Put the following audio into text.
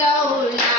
Saul.